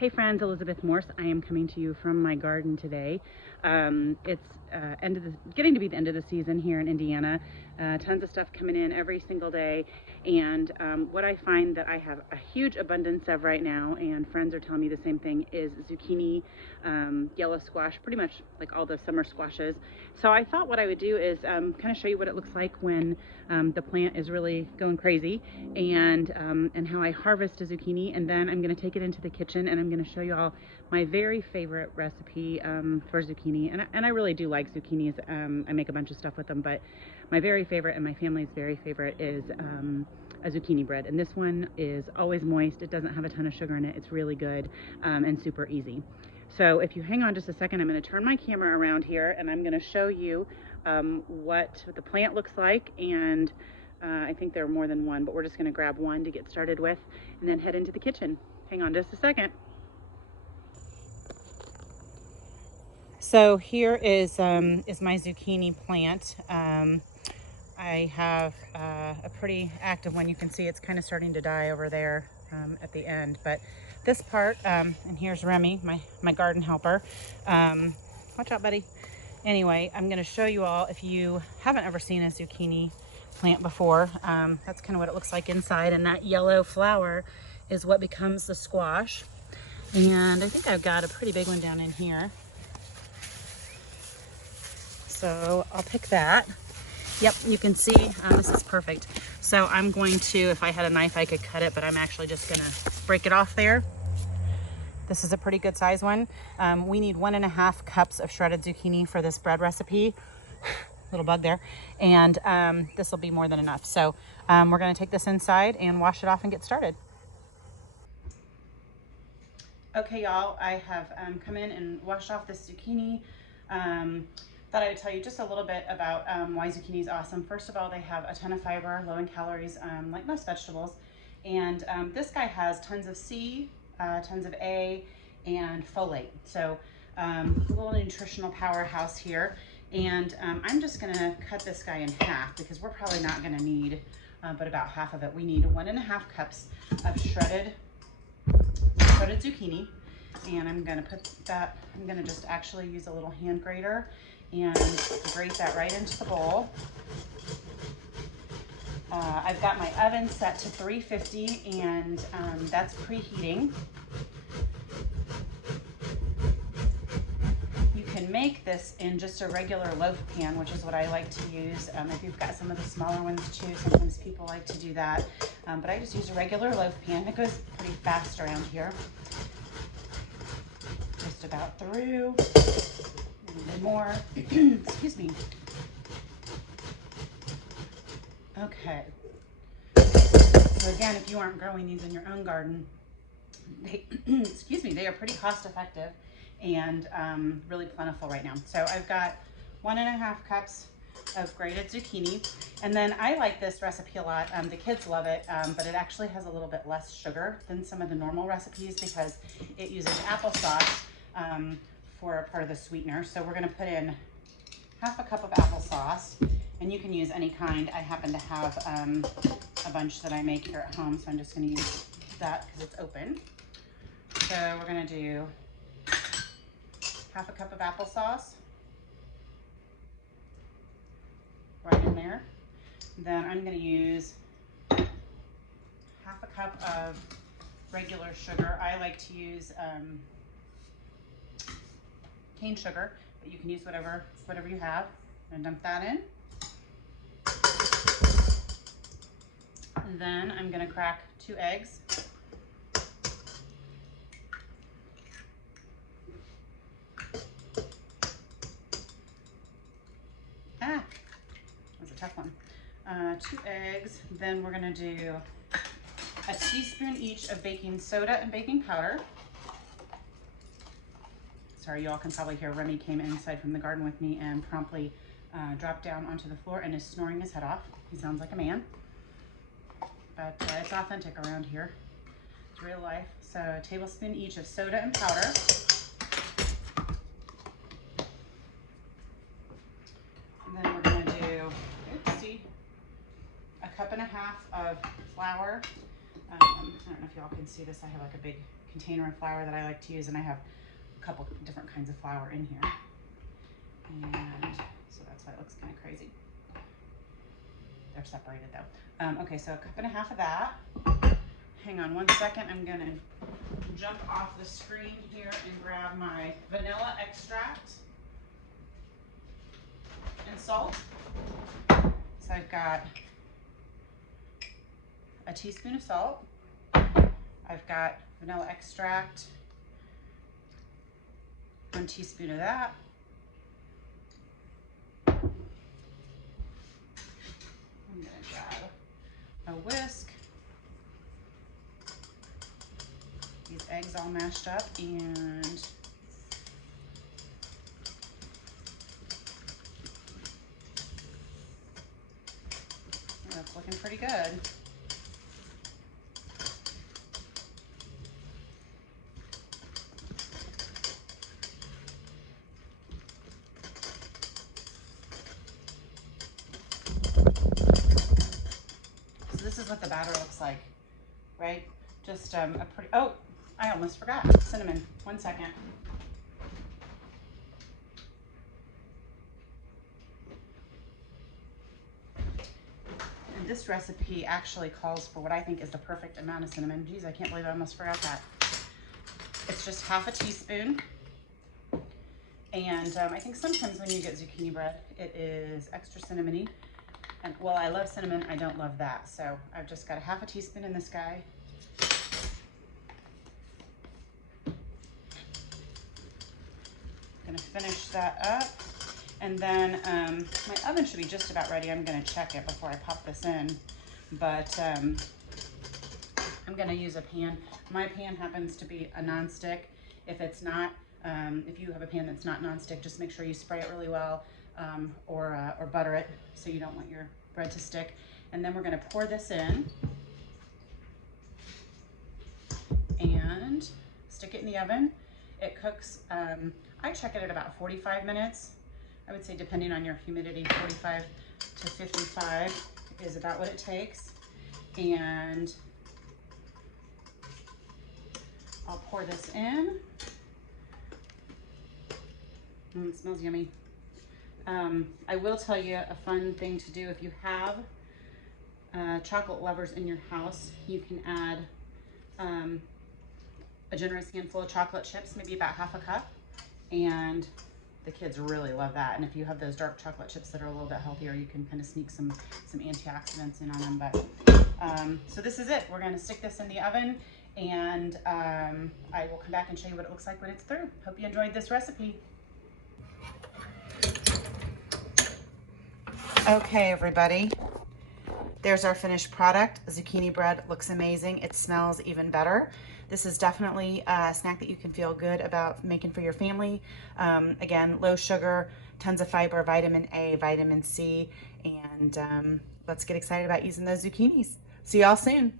Hey friends, Elizabeth Morse. I am coming to you from my garden today. It's getting to be the end of the season here in Indiana. Tons of stuff coming in every single day, and what I find that I have a huge abundance of right now, and friends are telling me the same thing, is zucchini, yellow squash, pretty much like all the summer squashes. So I thought what I would do is kind of show you what it looks like when the plant is really going crazy, and how I harvest a zucchini, and then I'm going to take it into the kitchen and I'm going to show you all my very favorite recipe for zucchini. And I really do like zucchinis. I make a bunch of stuff with them, but my very favorite and my family's very favorite is a zucchini bread. And this one is always moist. It doesn't have a ton of sugar in it. It's really good and super easy. So if you hang on just a second, I'm going to turn my camera around here and I'm going to show you what the plant looks like. And I think there are more than one, but we're just going to grab one to get started with and then head into the kitchen. Hang on just a second. So here is my zucchini plant. I have a pretty active one. You can see it's kind of starting to die over there at the end, but this part, and here's Remy, my garden helper. Watch out, buddy. Anyway, I'm going to show you all, if you haven't ever seen a zucchini plant before, that's kind of what it looks like inside, and that yellow flower is what becomes the squash. And I think I've got a pretty big one down in here, so I'll pick that. Yep, you can see this is perfect. So I'm going to, if I had a knife I could cut it, but I'm actually just gonna break it off there. This is a pretty good size one. We need 1.5 cups of shredded zucchini for this bread recipe. Little bug there. And this will be more than enough. So we're gonna take this inside and wash it off and get started. Okay, y'all, I have come in and washed off this zucchini. Thought I would tell you just a little bit about why zucchini is awesome. First of all, they have a ton of fiber, low in calories, like most vegetables. And this guy has tons of C, tons of A, and folate. So a little nutritional powerhouse here. And I'm just gonna cut this guy in half because we're probably not gonna need but about half of it. We need 1.5 cups of shredded zucchini. And I'm gonna put that, I'm gonna just actually use a little hand grater and grate that right into the bowl. I've got my oven set to 350 and that's preheating. You can make this in just a regular loaf pan, which is what I like to use. If you've got some of the smaller ones too, sometimes people like to do that. But I just use a regular loaf pan. It goes pretty fast around here. Just about through. A little bit more. Excuse me. Okay. So again, if you aren't growing these in your own garden, they, excuse me, they are pretty cost effective and really plentiful right now. So I've got 1.5 cups of grated zucchini. And then I like this recipe a lot. The kids love it, but it actually has a little bit less sugar than some of the normal recipes because it uses applesauce for a part of the sweetener. So we're gonna put in 1/2 cup of applesauce, and you can use any kind. I happen to have a bunch that I make here at home, so I'm just gonna use that because it's open. So we're gonna do 1/2 cup of applesauce right in there. Then I'm gonna use 1/2 cup of regular sugar. I like to use cane sugar, but you can use whatever you have. I'm gonna dump that in. And then I'm gonna crack 2 eggs. That was a tough one. 2 eggs. Then we're gonna do a teaspoon each of baking soda and baking powder. Sorry, y'all can probably hear Remy came inside from the garden with me and promptly dropped down onto the floor and is snoring his head off. He sounds like a man, but it's authentic around here. It's real life. So a tablespoon each of soda and powder. And then we're gonna do, 1.5 cups of flour. I don't know if y'all can see this. I have like a big container of flour that I like to use, and I have a couple different kinds of flour in here. And so that's why it looks kind of crazy. They're separated though. Okay, so a cup and a half of that. Hang on one second. I'm gonna jump off the screen here and grab my vanilla extract and salt. So I've got a teaspoon of salt. I've got vanilla extract, 1 teaspoon of that. I'm gonna grab a whisk. These eggs all mashed up, and that's looking pretty good. So this is what the batter looks like, right? Just a pretty, oh, I almost forgot cinnamon. 1 second. And this recipe actually calls for what I think is the perfect amount of cinnamon. Geez, I can't believe I almost forgot that. It's just half a teaspoon. And I think sometimes when you get zucchini bread, it is extra cinnamony. And while I love cinnamon, I don't love that. So I've just got a half a teaspoon in this guy. Gonna finish that up. And then my oven should be just about ready. I'm gonna check it before I pop this in. But I'm gonna use a pan. My pan happens to be a nonstick. If it's not, if you have a pan that's not nonstick, just make sure you spray it really well, or butter it so you don't want your bread to stick. And then we're gonna pour this in and stick it in the oven. It cooks, I check it at about 45 minutes. I would say depending on your humidity, 45 to 55 is about what it takes. And I'll pour this in. It smells yummy. I will tell you a fun thing to do. If you have chocolate lovers in your house, you can add a generous handful of chocolate chips, maybe about half a cup, and the kids really love that. And if you have those dark chocolate chips that are a little bit healthier, you can kind of sneak some antioxidants in on them. But so this is it. We're going to stick this in the oven, and I will come back and show you what it looks like when it's through. Hope you enjoyed this recipe. Okay, everybody, there's our finished product. Zucchini bread looks amazing. It smells even better. This is definitely a snack that you can feel good about making for your family. Again, low sugar, tons of fiber, vitamin A, vitamin C, and let's get excited about using those zucchinis. See y'all soon.